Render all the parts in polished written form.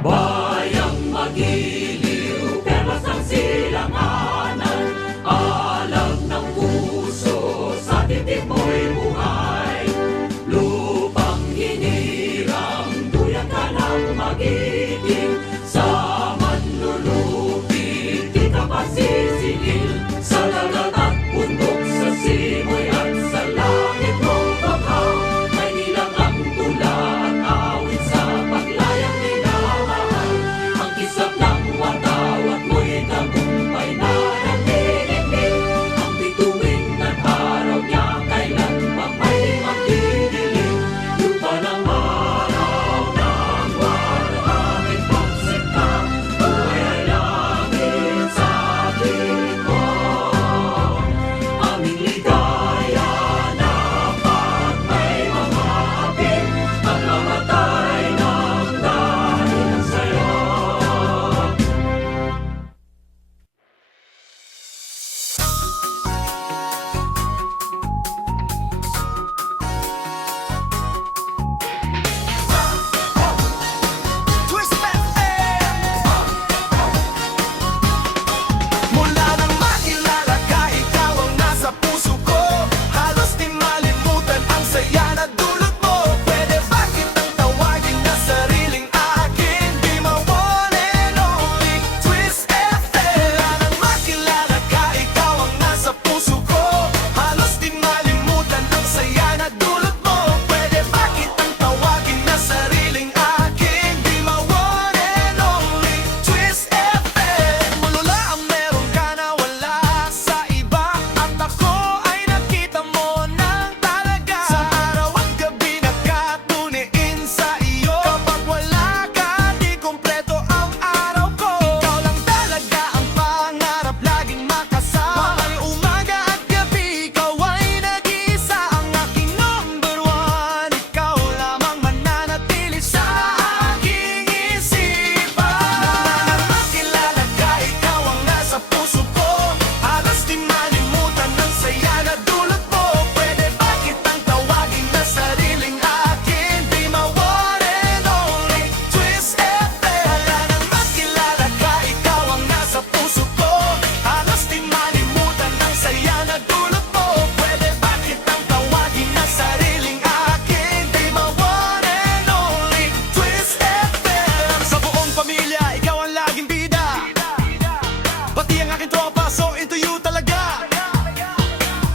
Bayang magiliw, perlas ng silanganan, alam ng puso, sa titik mo'y buhay. Lupang hinirang, duyan ka ng magiting, sa manlulupit, di ka pasisingil. Sa dagat at bundok, sa simoy at sa langit mong bakha, may nilang ang tula at awit sa paglayang minamahal. Ang kisap ng watawat mo'y tagumpay na nagniningning, ang bituin at araw niya kailan pa may magdidilim. Lupa ng araw ng waraming pagsikta, buhay ay langit sa atin mo. Aming ligaya dapat may mga akin, at mamatay ng dahil sa'yo. Twist FM. Mula nang makilala ka, ikaw ang nasa puso ko. Halos di malimutan ang saya na dulot mo. Pwede ba kitang tawagin na sariling akin? Be my one and only Twist FM. Mula nang makilala ka, ikaw ang nasa puso ko. Halos di malimutan ang saya na dulot mo. Pwede ba kitang tawagin na sariling akin? Be my one and only Twist FM. Mulula ang meron ka na wala sa iba, at ako ay nakita mo nang talaga. Sa araw at gabi nakatuniin sa iyo. Kapag wala ka, di kumpleto ang araw ko. Ikaw lang talaga ang pangarap, laging makasama. May umaga at gabi, ikaw ay nag-iisa. Ang aking number one, ikaw lamang mananatili sa aking isipan. Nang makilala ka, ikaw ang nasa puso ko. Halos di malimutan ang saya na dulot mo. Pwede ba kitang tawagin na sariling akin? Be my one and only Twist FM. Nang makilala ka, ikaw ang nasa puso ko. Halos di malimutan ang saya na dulot mo. Pwede ba kitang tawagin na sariling akin? Be my one and only Twist FM. Sa buong pamilya, ikaw ang laging bida. Pati ang aking tropa, so into you talaga.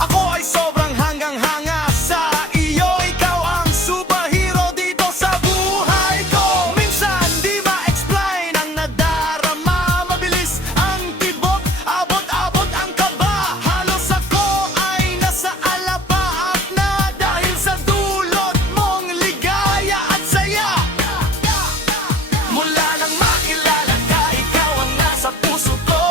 Ako ay sobrang hanggang-hanga sa iyo. Ikaw ang superhero dito sa buhay ko. Minsan di ma-explain ang nadarama. Mabilis ang tibok, abot-abot ang kaba. Halos ako ay nasa alapaap na, dahil sa dulot mong ligaya at saya. Mula nang makilala ka, ikaw ang nasa puso ko.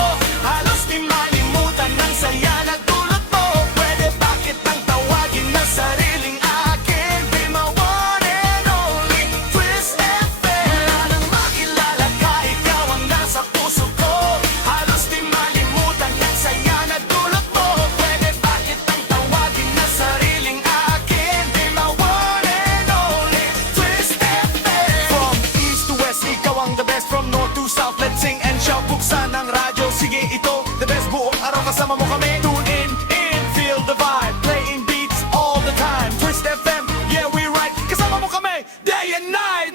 Halos di malimutan ang saya na dulot mo. Pwede ba kitang tawagin na sariling akin? Be my one and only Twist FM. Mula nang makilala ka, ikaw ang nasa puso ko. Halos di malimutan ang saya na dulot mo. Pwede ba kitang tawagin na sariling akin? Be my one and only Twist FM. From east to west, ikaw ang the best. From north to south, let's sing and shout. Buksan ang radyo, sige ito the best. Buong araw kasama mo kami. Tune in, feel the vibe. Playing beats all the time. Twist FM, yeah we right. Kasama mo kami, day and night.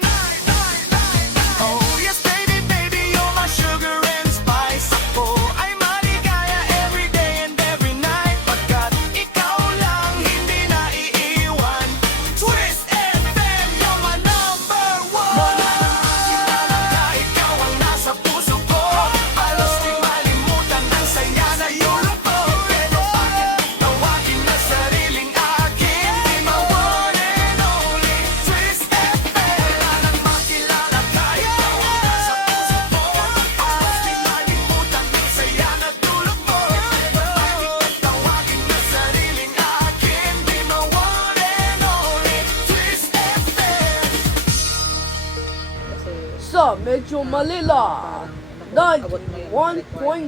Oh yes baby, baby, you're my sugar and spice. Ako ay maligaya every day and every night. Pagkat ikaw lang hindi naiiwan. Twist FM, you're my number one. Mula nang makilala ka, ikaw ang nasa puso ko. Halos di malimutan ang saya na dulot mo. Pero bakit tawagin na sariling akin? Be my one and only Twist FM. Mula nang makilala ka, ikaw ang nasa puso ko. Halos di malimutan ang saya na dulot mo. Pero bakit tawagin na sariling akin? Be my one and only Twist FM. Sa Metro Manila, 91.1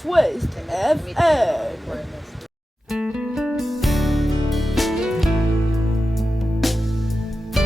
Twist FM.